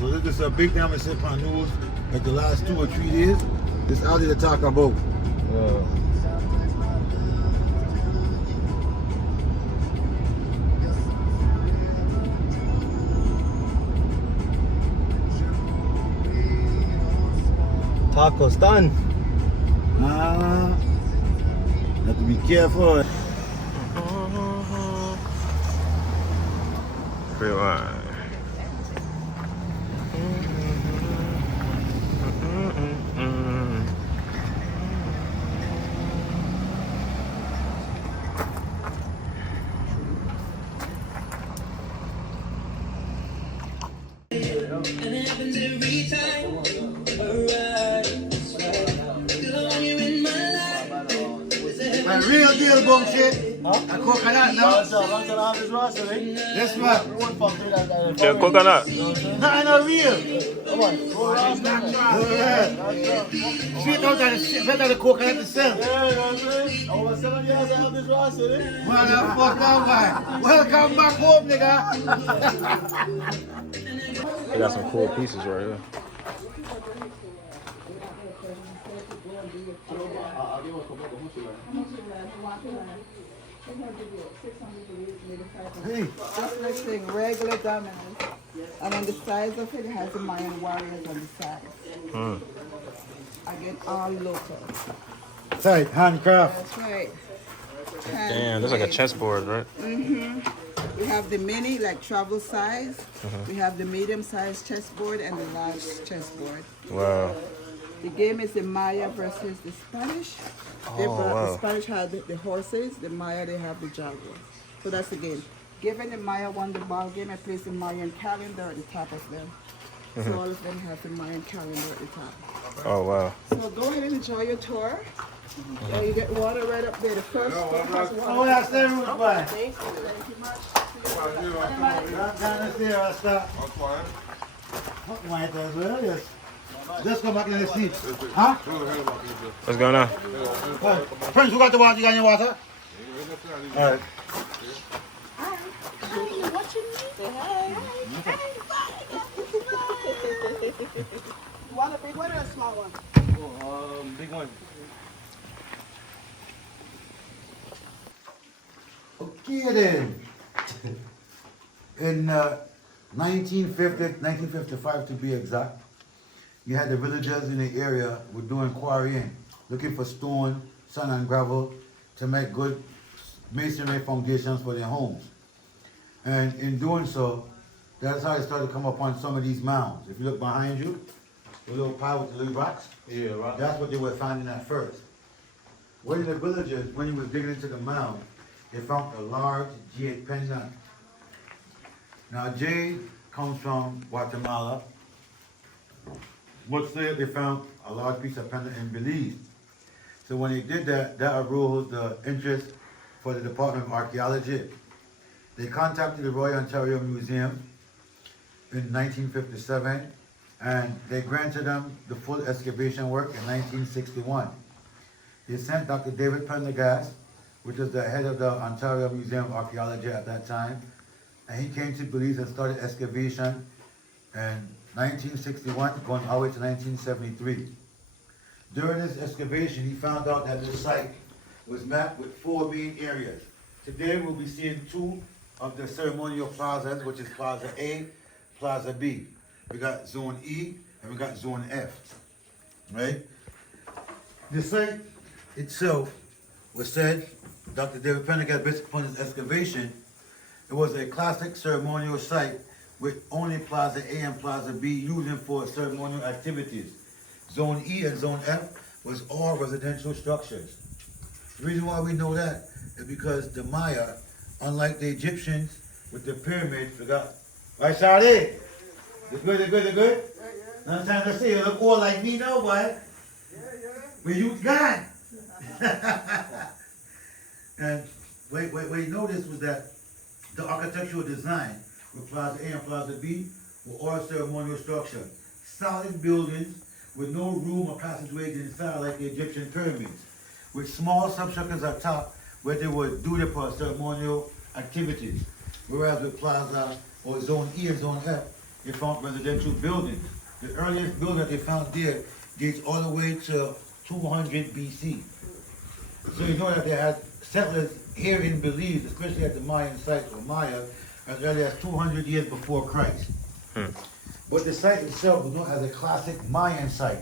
So this is a big time I said on news like the last 2 or 3 days. This all they talk about. Taco stand. Have to be careful. Rewind. My real deal bong shit. A coconut now. This one. Yeah, coconut. Not no real. Sweet out of the coconut itself. Motherfucker, man. Welcome back home, nigga. They got some cool pieces right here. Hey. Just listing regular diamonds. And on the sides of it, it has the Mayan warriors on the sides. Again, all local. Tight, handcraft. That's right. Damn, that's like a chessboard, right? We have the mini, like travel size. We have the medium size chessboard and the large chessboard. Wow. The game is the Maya versus the Spanish. The Spanish had the horses, the Maya they have the jaguar. So that's the game. Given the Maya won the ball game, I place the Mayan calendar at the top of them. So all of them have the Mayan calendar at the top. Oh, wow. So go ahead and enjoy your tour. You get water right up there. The first one has water. Oh, that's the root, boy. Thank you much. Down the stairs, I'll stop. Might as well, yes. Just come back in the seat. Huh? What's going on? Friends, who got the water? You got any water? All right. Want a big one or a small one? Big one. Okay then. In 1955 to be exact, you had the villagers in the area were doing quarrying, looking for stone, sand and gravel to make good masonry foundations for their homes. And in doing so, that's how they started to come upon some of these mounds. If you look behind you, the little pile with the little rocks, Yeah, right. that's what they were finding at first. When the villagers, when he was digging into the mound, they found a large jade pendant. Now jade comes from Guatemala. What's there? They found a large piece of pendant in Belize. So when they did that, that arose the interest for the Department of Archaeology. They contacted the Royal Ontario Museum in 1957, and they granted them the full excavation work in 1961. They sent Dr. David Pendergast, which was the head of the Ontario Museum of Archaeology at that time, and he came to Belize and started excavation in 1961, going all the way to 1973. During this excavation, he found out that this site was mapped with 4 main areas. Today, we'll be seeing 2 of the ceremonial plazas, which is Plaza A, Plaza B. We got Zone E, and we got Zone F, right? The site itself was said, Dr. David Pendergast, based upon his excavation, it was a classic ceremonial site with only Plaza A and Plaza B using for ceremonial activities. Zone E and Zone F was all residential structures. The reason why we know that is because the Maya, unlike the Egyptians with the pyramids, forgot. Right, Shawty? They're good, they're good, they're good? No time to say, you look old like me now, boy. Where you gone? And what you noticed was that the architectural design with Plaza A and Plaza B were all ceremonial structure. Solid buildings with no room or passageways inside like the Egyptian pyramids, with small substructures at top where they would do their ceremonial activities. Whereas with Plaza or Zone E and Zone F, they found residential buildings. The earliest building that they found there dates all the way to 200 BC. So you know that they had settlers here in Belize, especially at the Mayan site or Maya, as early as 200 years before Christ. But the site itself was known as a classic Mayan site.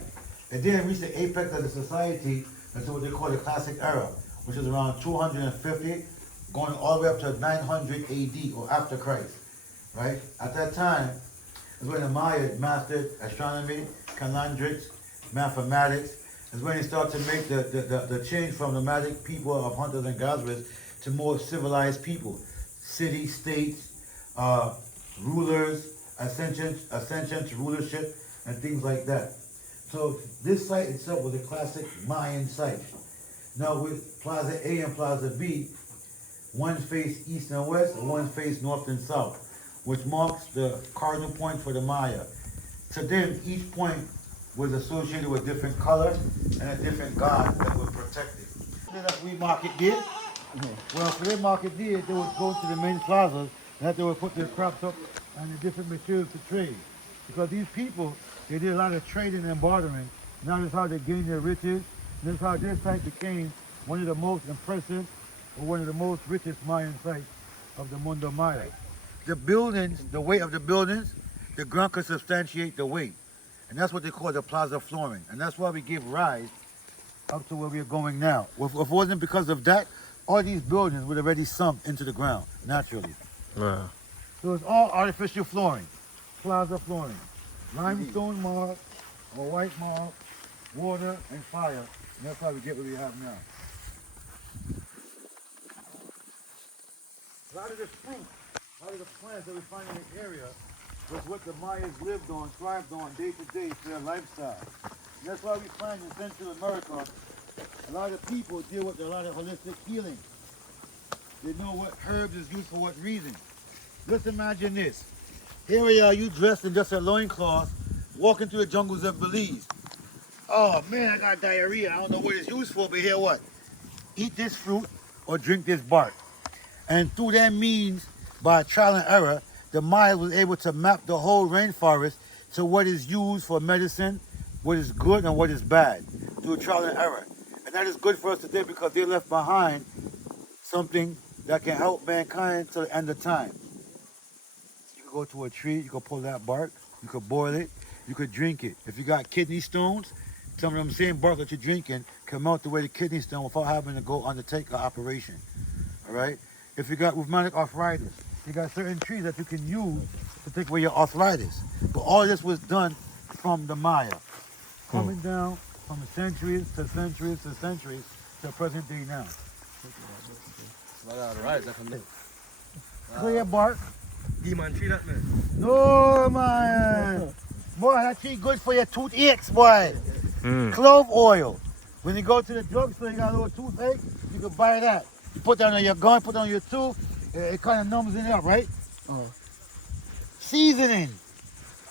It didn't reach the apex of the society until what they call the classic era, which is around 250, going all the way up to 900 AD or after Christ. Right? At that time, is when the Maya mastered astronomy, calendrics, mathematics. Is when they started to make the change from nomadic people of hunters and gatherers to more civilized people. City, states, rulers, ascension to rulership, and things like that. So this site itself was a classic Mayan site. Now with Plaza A and Plaza B, one face east and west, and one face north and south, which marks the cardinal point for the Maya. To them, each point was associated with different color and a different god that would protect it. That we market there. Well, for their market there, they would go to the main plazas and that they would put their crops up and the different materials to trade. Because these people, they did a lot of trading and bartering. Now that's how they gained their riches. And that's how this site became one of the most impressive or one of the most richest Mayan sites of the Mundo Maya. The buildings, the weight of the buildings, the ground could substantiate the weight. And that's what they call the plaza flooring. And that's why we give rise up to where we're going now. If it wasn't because of that, all these buildings would have already sunk into the ground, naturally. Wow. So it's all artificial flooring, plaza flooring. Limestone mark, or white mark, water, and fire. And that's how we get what we have now. A lot of the fruit, a lot of the plants that we find in the area was what the Mayas lived on, thrived on day to day for their lifestyle. And that's why we find in Central America, a lot of people deal with a lot of holistic healing. They know what herbs is used for what reason. Just imagine this. Here we are, you dressed in just a loincloth, walking through the jungles of Belize. Oh man, I got diarrhea. I don't know what it's used for, but here what? Eat this fruit or drink this bark. And through that means, by trial and error, the Maya was able to map the whole rainforest to what is used for medicine, what is good and what is bad, through trial and error. And that is good for us today because they left behind something that can help mankind till the end of time. You could go to a tree, you could pull that bark, you could boil it, you could drink it. If you got kidney stones, some of them same bark that you're drinking can melt away the kidney stone without having to go undertake an operation. All right? If you got rheumatic arthritis, you got certain trees that you can use to take away your arthritis. But all this was done from the Maya, coming down from centuries to centuries to centuries to present day now. Clear bark. Demon tree that man. No man. Boy, that tree good for your toothaches, boy. Clove oil. When you go to the drugstore, you got a little toothache, you can buy that. You put that on your gun, put it on your tooth, it kind of numbs it up, right? Seasoning.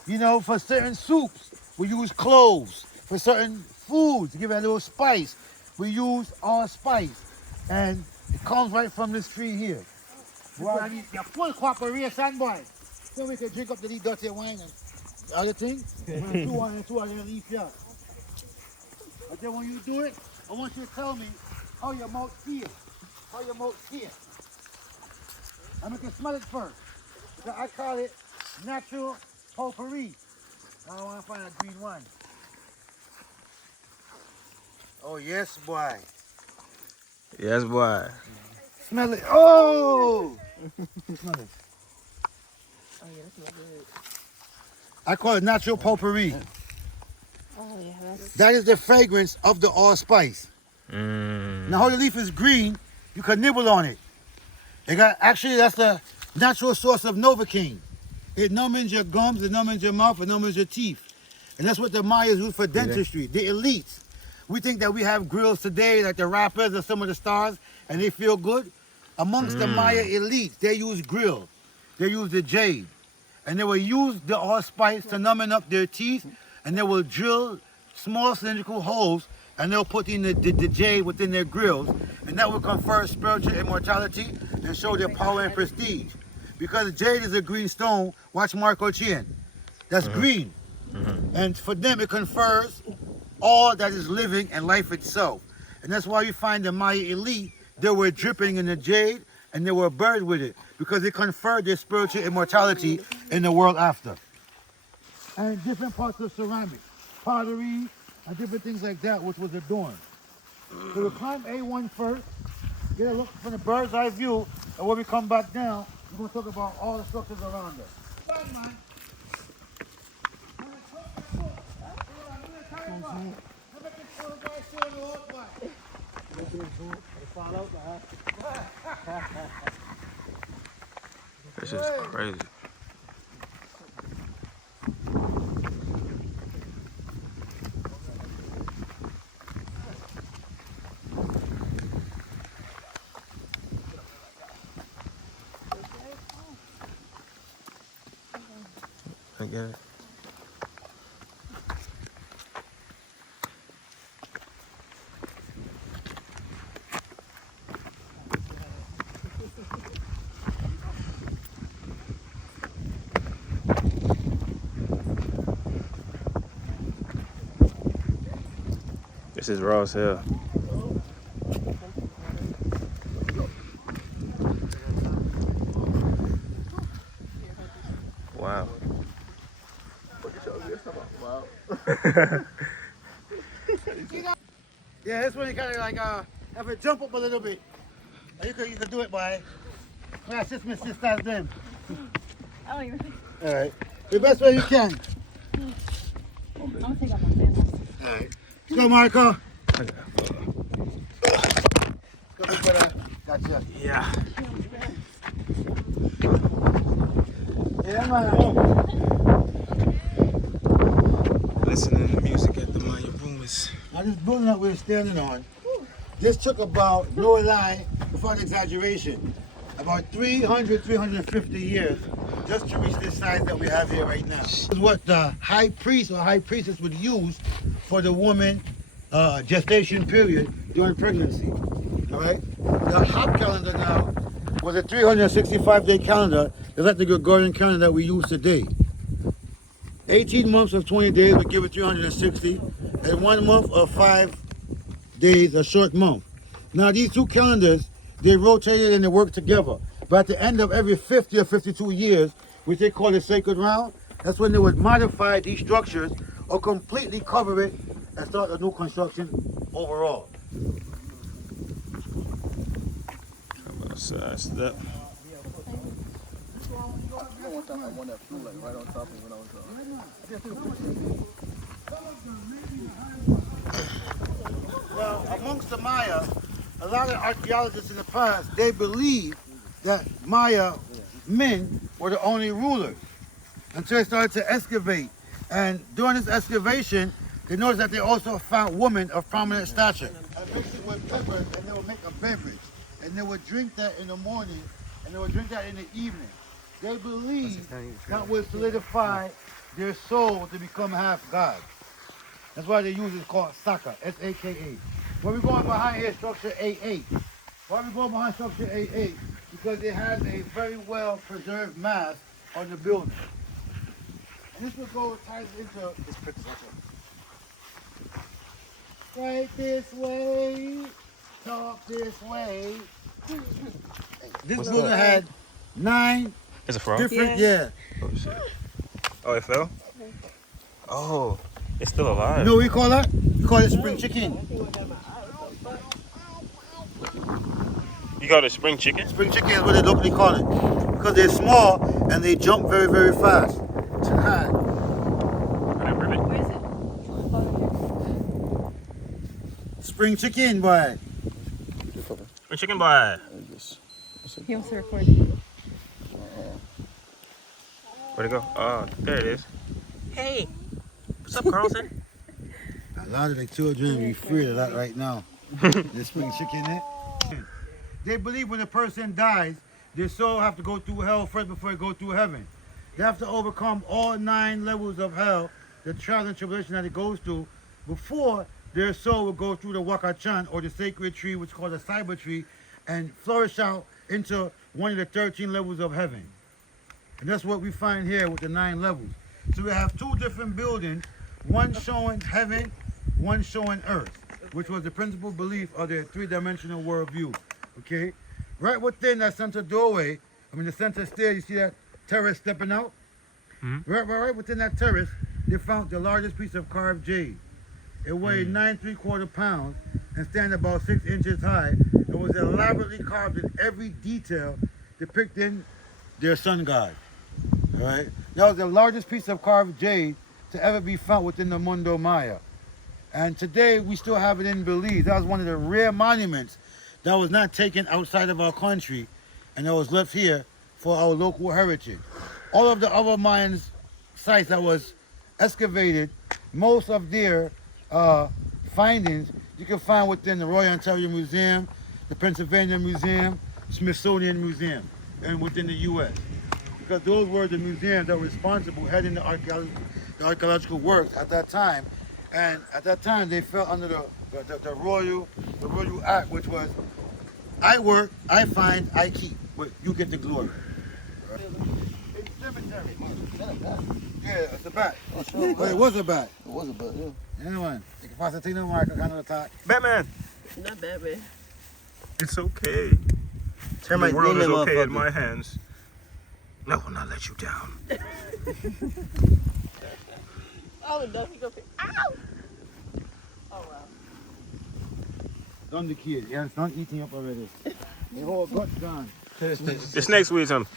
You know, for certain soups, we use cloves. For certain foods, to give it a little spice, we use allspice. And it comes right from this tree here. Boy, I need your full cooperation, boy. So we can drink up to the dirty wine and other things. And two of them leave here. But then when you do it, I want you to tell me how your mouth feels. How your mouth feels. And we can smell it first. So I call it natural potpourri. Now I want to find a green one. Oh yes, boy. Yes, boy. Smell it. Oh! Smell it. Oh yeah, that's not good. I call it natural potpourri. Oh yeah, that's That is the fragrance of the allspice. Now, how the leaf is green, you can nibble on it. Actually, that's the natural source of Novocaine. It numbs your gums, it numbs your mouth, it numbs your teeth. And that's what the Mayas use for dentistry, the elites. We think that we have grills today, like the rappers or some of the stars, and they feel good. Amongst the Maya elites, they use grill. They use the jade. And they will use the allspice to numbing up their teeth, and they will drill small cylindrical holes, and they'll put in the jade within their grills, and that will confer spiritual immortality and show their power and prestige. Because jade is a green stone, watch Marko chin. That's green. And for them, it confers all that is living and life itself. And that's why you find the Maya elite, they were dripping in the jade and they were buried with it because it conferred their spiritual immortality in the world after. And different parts of ceramics, pottery, and different things like that, which was adorned. So we'll climb A1 first, get a look from the bird's eye view, and when we come back down, we're going to talk about all the structures around us. Bye, man. This is crazy. I get it. This is raw as hell. Wow. Yeah, this one you kind of like have it jump up a little bit. You could do it, boy. My assist sisters them. I don't even think. All right, the best way you can. I'm gonna take out my sandals. All right, let's go, Marko. Go, big brother. Gotcha. Yeah. Yeah, man. Listening to music at the Mayan Ruin. Now this building that we're standing on, this took about, no lie, without exaggeration, about 300, 350 years just to reach this size that we have here right now. This is what the high priest or high priestess would use for the woman gestation period during pregnancy. All right? The hop calendar now was a 365-day calendar. It's like the Gregorian calendar that we use today. 18 months of 20 days would give it 360, and 1 month of 5 days, a short month. Now these two calendars, they rotated and they work together. But at the end of every 50 or 52 years, which they call the sacred round, that's when they would modify these structures or completely cover it and start a new construction overall. I'm gonna side step. Well, amongst the Maya, a lot of archaeologists in the past, they believe that Maya men were the only rulers until they started to excavate. And during this excavation, they noticed that they also found women of prominent stature. And mixed it with pepper, and they would make a beverage. And they would drink that in the morning, and they would drink that in the evening. They believe that would solidify their soul to become half God. That's why they use it called Saka, S-A-K-A. When we're going behind here, structure A8. Why are we going behind structure A8? Because it has a very well preserved mass on the building. And this will go ties into this picture. Right this way, talk this way. This What's building that? had 9 Is it frog? different, yeah. Oh shit. Oh, it fell? Oh, it's still alive. You know what we call that? We call it spring chicken. You got a spring chicken? Spring chicken is what they locally call it. Because they're small and they jump very, very fast. Tonight. Where is it? Spring chicken, boy. Spring chicken boy. He wants to record. Where'd it go? Oh, there it is. Hey, what's up, Carlton? A lot of the children be free of that right now. This spring chicken, eh? They believe when a person dies, their soul have to go through hell first before it go through heaven. They have to overcome all 9 levels of hell, the trials and tribulation that it goes through, before their soul will go through the Wakachan, or the sacred tree, which is called the cyber tree, and flourish out into one of the 13 levels of heaven. And that's what we find here with the 9 levels. So we have two different buildings, one showing heaven, one showing earth, which was the principal belief of their three-dimensional worldview. Okay? Right within that center doorway, the center stair, you see that terrace stepping out? Right within that terrace, they found the largest piece of carved jade. It weighed 9 3/4 pounds and stand about 6 inches high. It was elaborately carved in every detail depicting their sun god. All right? That was the largest piece of carved jade to ever be found within the Mundo Maya. And today we still have it in Belize. That was one of the rare monuments that was not taken outside of our country and that was left here for our local heritage. All of the other Mayan sites that was excavated, most of their findings you can find within the Royal Ontario Museum, the Pennsylvania Museum, Smithsonian Museum, and within the U.S. Because those were the museums that were responsible heading the archaeological works at that time. And at that time, they fell under the Royal Act, which was, I work, I find, I keep, but you get the glory. It's cemetery. Yeah, it's a bat. Oh, sure. But it was a bat. It was a bat, yeah. Anyone, you can pass it to Marko, kind of attack. Batman. Not bad, man. It's okay. Termite The world is demon okay in motherfucker. my hands. I will not let you down. Oh, no, he gonna be, ow! Oh, wow. Done the kid. Yeah, it's not eating up already. The whole gut's gone. The snakes with him.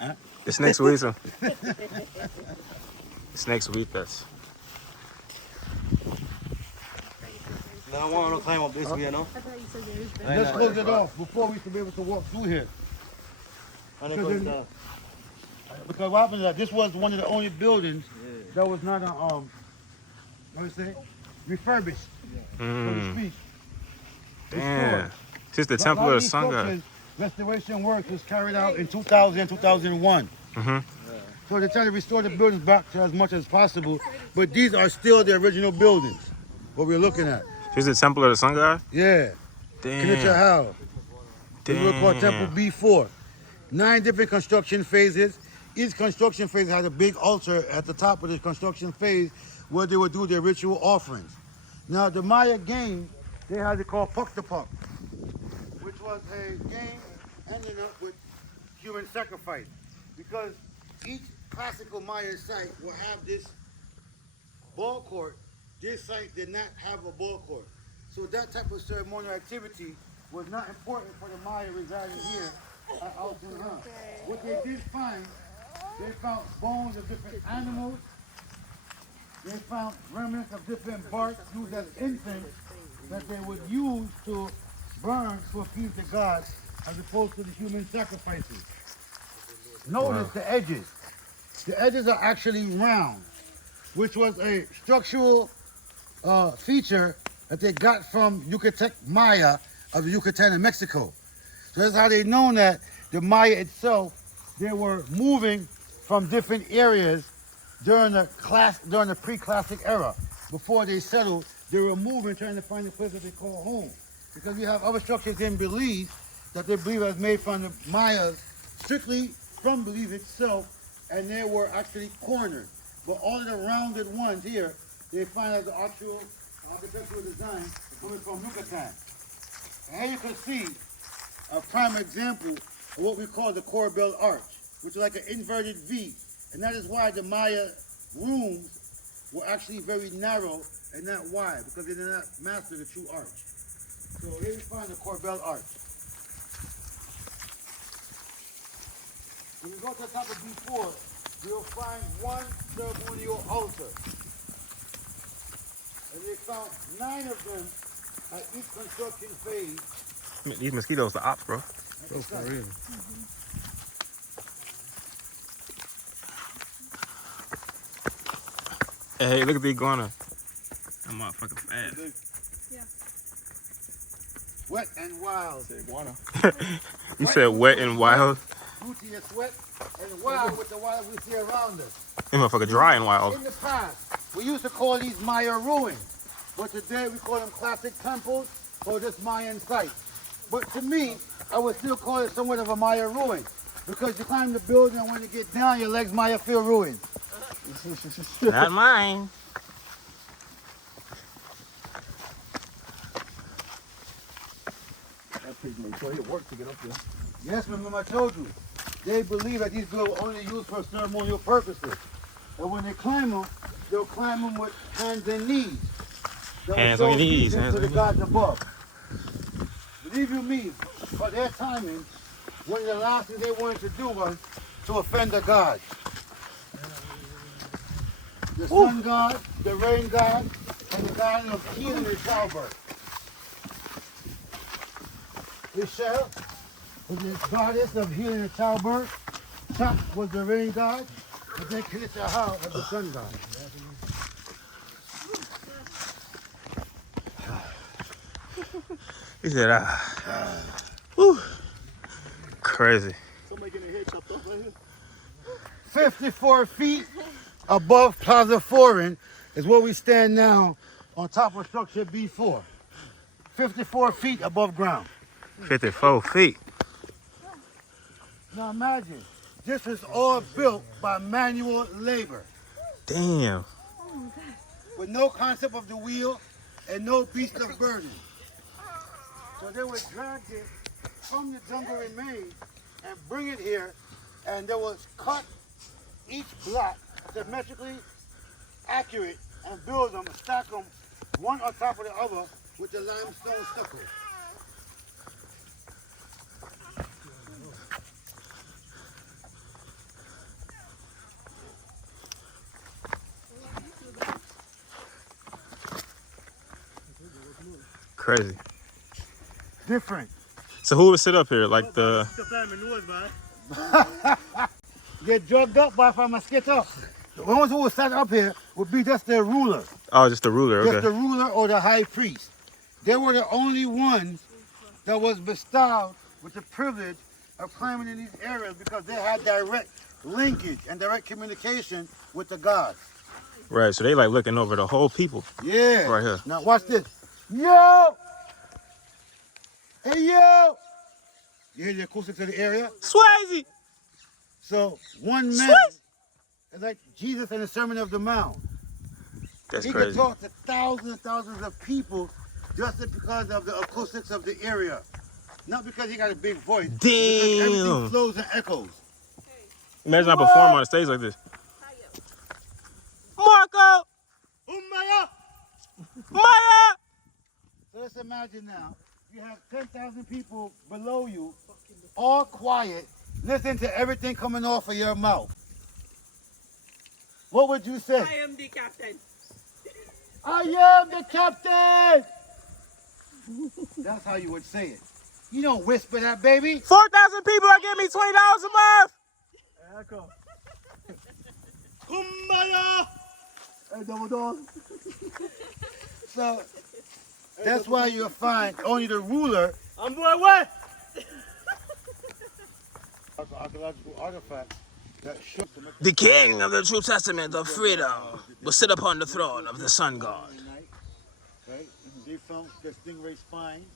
Huh? The snakes with him. The snakes with us. No, I want to climb up this way, you know? I thought you said there's been. Let's close it off before we can be able to walk through here. And it goes down. Because what happened is that this was one of the only buildings that was not, what do you say, refurbished, so to speak. Damn. This is the A lot temple of of the these sun god. structures, restoration work was carried out in 2000 and 2001. So they try to restore the buildings back to as much as possible, but these are still the original buildings, what we're looking at. This is the temple of the sun god? Yeah. Kinicha Damn. How. This is called Temple B4. 9 different construction phases. Each construction phase had a big altar at the top of the construction phase where they would do their ritual offerings. Now the Maya game, they had it called Puck the Puck, which was a game ending up with human sacrifice. Because each classical Mayan site will have this ball court. This site did not have a ball court. So that type of ceremonial activity was not important for the Maya residing here at Altun Ha. What they did find, they found bones of different animals. They found remnants of different barks used as incense that they would use to burn to appease the gods as opposed to the human sacrifices. Notice the edges. The edges are actually round, which was a structural feature that they got from Yucatec Maya of the Yucatan in Mexico. So that's how they known that the Maya itself, they were moving from different areas during the pre-classic era. Before they settled, they were moving, trying to find a place that they call home. Because we have other structures in Belize that they believe was made from the Mayas, strictly from Belize itself, and they were actually cornered. But all of the rounded ones here, they find as the actual architectural design coming from Yucatan. And here you can see a prime example of what we call the Corbel Arch, which is like an inverted V. And that is why the Maya rooms were actually very narrow and not wide, because they did not master the true arch. So here you find the Corbel Arch. When we go to the top of B4, we'll find one ceremonial altar. And they found 9 of them at each construction phase. These mosquitoes, the ops, bro. Oh, for real. Hey, look at the iguana. That motherfucker fast. Wet and wild. Iguana. You said wet and wild. Booty is wet and wild with the wild we see around us. That motherfucker dry and wild. In the past, we used to call these Mayan ruins, but today we call them classic temples or just Mayan sites. But to me, I would still call it somewhat of a Mayan ruin, Because you climb the building and when you get down, your legs might feel ruined. Not mine. Yes, remember I told you. They believe that these bills are only used for ceremonial purposes. And when they climb them, they'll climb them with hands and knees. That Hands will on show your knees, obedience hands to on the your gods above. Believe you me, for their timing, one of the last things they wanted to do was to offend the gods. The sun god, the rain god, and the god of healing and childbirth. Ishel was the goddess of healing and childbirth. Chak was the rain god. And then Kilita Ha was the sun god. He said, Whew. Crazy. 54 feet above Plaza Foreign is where we stand now on top of structure B4. 54 feet above ground. 54 feet. Now imagine, this was all built by manual labor Damn. with no concept of the wheel and no beast of burden. So they would drag it from the jungle in Maine and bring it here, and they would cut each block symmetrically accurate and build them, stack them one on top of the other with the limestone stucco. Crazy. Different. So who would sit up here? Like the... Get drugged up by a mosquito. The ones who would stand up here would be just their ruler. Oh, just the ruler, Just okay. the ruler or the high priest. They were the only ones that was bestowed with the privilege of climbing in these areas because they had direct linkage and direct communication with the gods. Right, so they like looking over the whole people. Yeah. Right here. Now watch this. Yo! Hey, yo! You hear the acoustic to the area? Swayze! So one man Swayze! is like Jesus in the Sermon of the Mount. That's He crazy. could talk to thousands and thousands of people just because of the acoustics of the area. Not because he got a big voice. Because everything Damn. flows and echoes. Imagine I perform on a stage like this. Marko! Ummaya! Maya! So let's imagine now, you have 10,000 people below you, all quiet, listen to everything coming off of your mouth. What would you say? I am the captain. I am the captain! That's how you would say it. You don't whisper that, baby. 4,000 people are giving me $20 a month! Kumbaya! So, that's why you'll find only the ruler. I'm boy what? Archaeological artifact that shook the The king of the True Testament of freedom will sit upon the throne of the sun god. Right? They found the stingray spines,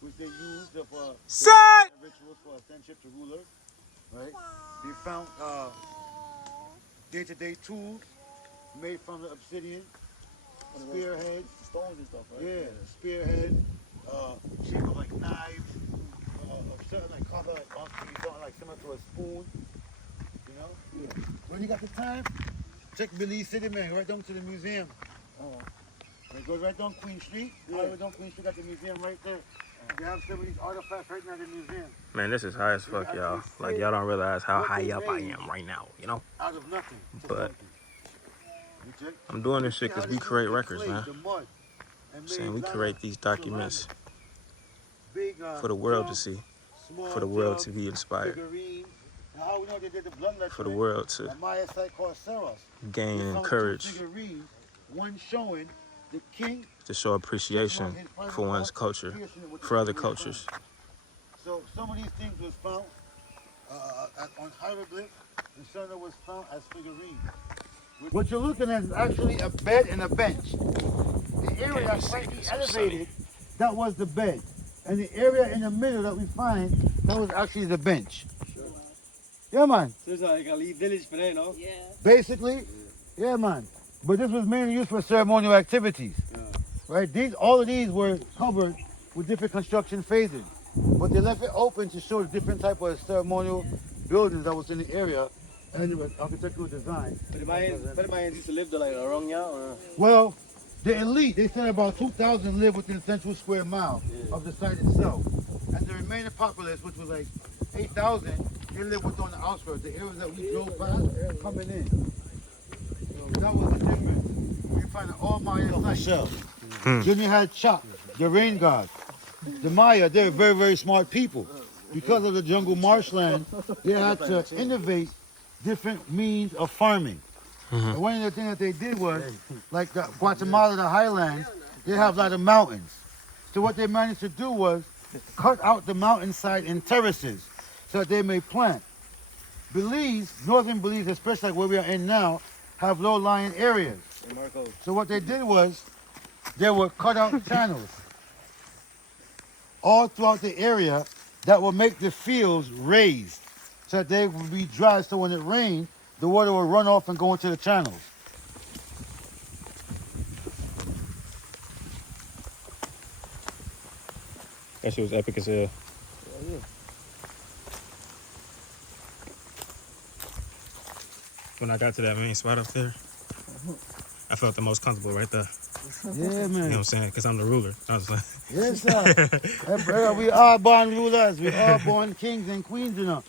which they used for Son! rituals for ascension to rulers. Right? They found day-to-day tools made from the obsidian, spearheads, stones and stuff, right? Yeah, spearhead, shape of like knives, of certain like color, like something like similar to a spoon. You know? Yeah. When you got the time, check Belize City, man. Right down to the museum. It goes right down Queen Street. Yeah. All the way down Queen Street, got the museum right there. They have some of these artifacts right now in the museum. Man, this is high as fuck, y'all. Like, y'all don't realize how high up I am right now, you know? Out of nothing. But I'm doing this shit because we create records, man. I'm saying we create these documents for the world to see, for the world to be inspired, for the world to gain and courage, one showing the king to show appreciation for one's culture, for other cultures. So some of these things was found on hieroglyphs, and some of it was found as figurines. What you're looking at is actually a bed and a bench. The area that's slightly elevated, that was the bed. And the area in the middle that we find, that was actually the bench. Yeah, man. So it's like a leave village for there, no? Yeah. Basically, yeah, man. But this was mainly used for ceremonial activities. Right? All of these were covered with different construction phases. But they left it open to show the different type of ceremonial buildings that was in the area and the architectural design. But the Mayans used to live there like around here, or? Well, the elite, they said about 2,000 live within the central square mile of the site itself. And the remaining populace, which was like 8,000, they lived within the outskirts, the areas that we drove past coming in. So that was the difference. We find all Maya sites. Then you had Chop, the rain god. The Maya, they're very, very smart people. Because of the jungle marshland, they had to innovate different means of farming. And one of the things that they did was, like the Guatemala, the highlands, they have a lot of mountains. So what they managed to do was cut out the mountainside in terraces so that they may plant. Belize, northern Belize, especially like where we are in now, have low-lying areas. Hey, Marko. So what they did was, they would cut out channels all throughout the area that will make the fields raised so that they will be dry, so when it rains, the water will run off and go into the channels. That shit was epic as hell. When I got to that main spot up there, I felt the most comfortable right there. Yeah, You know what man. I'm saying? Because I'm the ruler. I was like, Yes, sir. We are born rulers. We are born kings and queens, you know.